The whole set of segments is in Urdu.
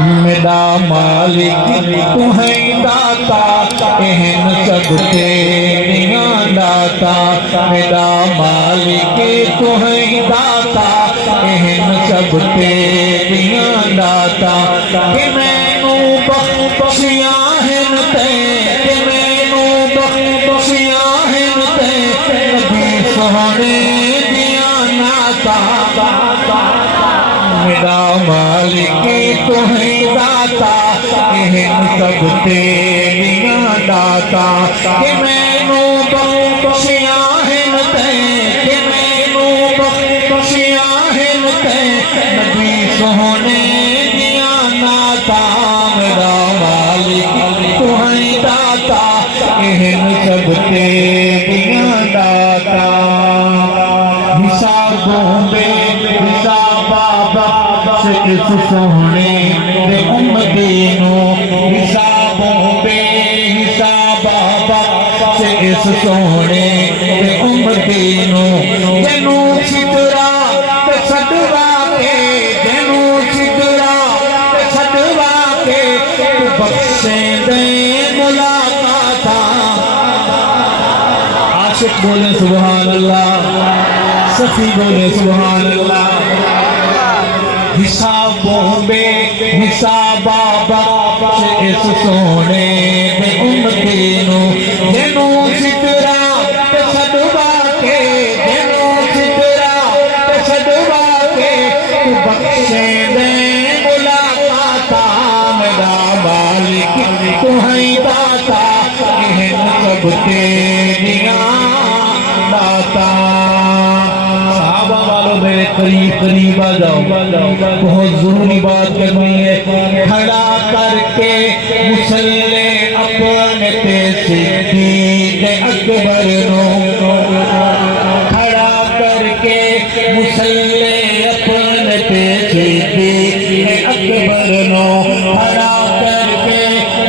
میرا مالک تو ہے داتا اہم سب تیریاں داتا میرا مالک تو ہے داتا اہم سب تیریاں داتا کہ میں نو بخشیاں ہیں تے کہ میں نو بخشیاں ہیں تے نبی سہنے دیاں ناتا میرا مالک تو ہے داتا اہم سب تیریاں داتا کہ میں نو بخشیاں ہیں تے کہ میں نو بخشیاں ہیں تے نبی سہنے دیاں ناتا میرا مالک تو ہے داتا اہم سب تیریاں داتا حسابوں بے حساب سے اس سونے دے امدینوں حسابوں بے حساب سے اس سونے دے امدینوں جنوں شکرا تے صدوا کے جنوں شکرا تے صدوا کے تو بخشیں دے ملاقاتا عاشق بولے سبحان اللہ صفی بولے سبحان اللہ حسابوں بے حساب سے اس سونے دے امدینوں جنوں شکرا تے صدوا کے جنوں شکرا تے صدوا کے تو بخشیں دے ملاقاتا میرا مالک تو ہے داتا اہم سب تیریاں داتا صحابہ والوں میرے قریب آ جاؤ بہت ضروری بات کرنی ہے کھڑا کر کے مسلح اپنے تے صدیق اکبر نو کھڑا کر کے مسلح اپنے تے صدیق اکبر نو کھڑا کر کے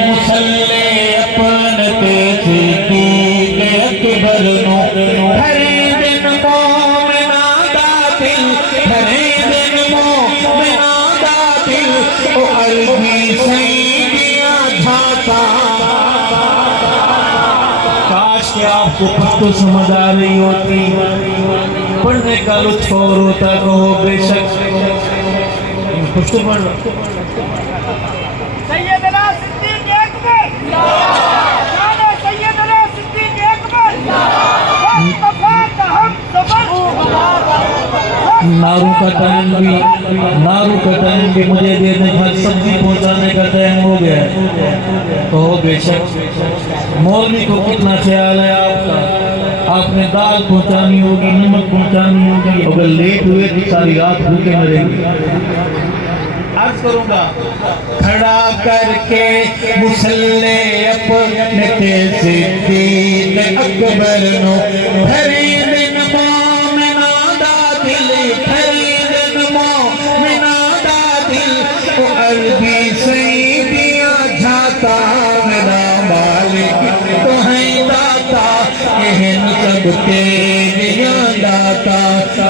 مسلح اپنے تے صدیق اکبر نو ہر دن مومنا دا دل ہر دن مومنا دا دل او عربی سیدیاں جھاتا کاش کہ آپ کو پتو سمجھ آ رہی ہوتی پڑھنے کا لطف اور ہوتا کہو بے شک کچھ تو پڑھ سیدنا صدیق اکبر جانا سیدنا صدیق اکبر مصطفیٰ کا ہم سفر نارو کا ٹائم بھی مجھے دے دیں پھل سبزی پہنچانے کا ٹائم ہو گیا ہے تو ہو بے شک مولوی کو کتنا خیال ہے آپ کا آپ نے دال پہنچانی ہوگی نمک پہنچانی ہوگی اگر لیٹ ہوئے تو ساری رات بھوکے مریں گے عرض کروں گا کھڑا کر کے مسلح اپنے تے صدیق اکبر نو بھری دن مومنا دا دل بھری دن مومنا دا دل او عربی سیدیاں جھاتا میرا مالک تو ہے داتا اہم سب تیریاں داتا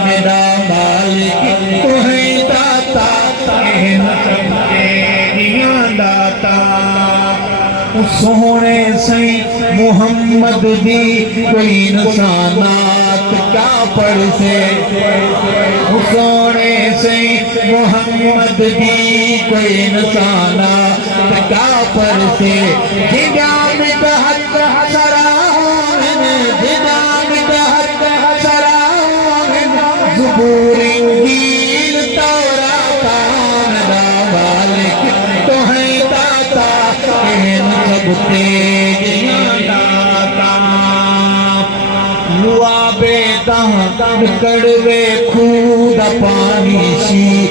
میرا مالک تو ہے داتا اہم سب تیریاں داتا سونے سی محمد دی کوئی نسانات کیا پڑھ سے سونے سی محمد دی کوئی نسانات کیا پڑھ سے جنام دہت سراہن جنام دہت سراہن زبور انجیل توراتا میرا مالک تو ہے داتا اہم سب تیریاں داتا لوا بے دہاں کڑوے خود پانی شی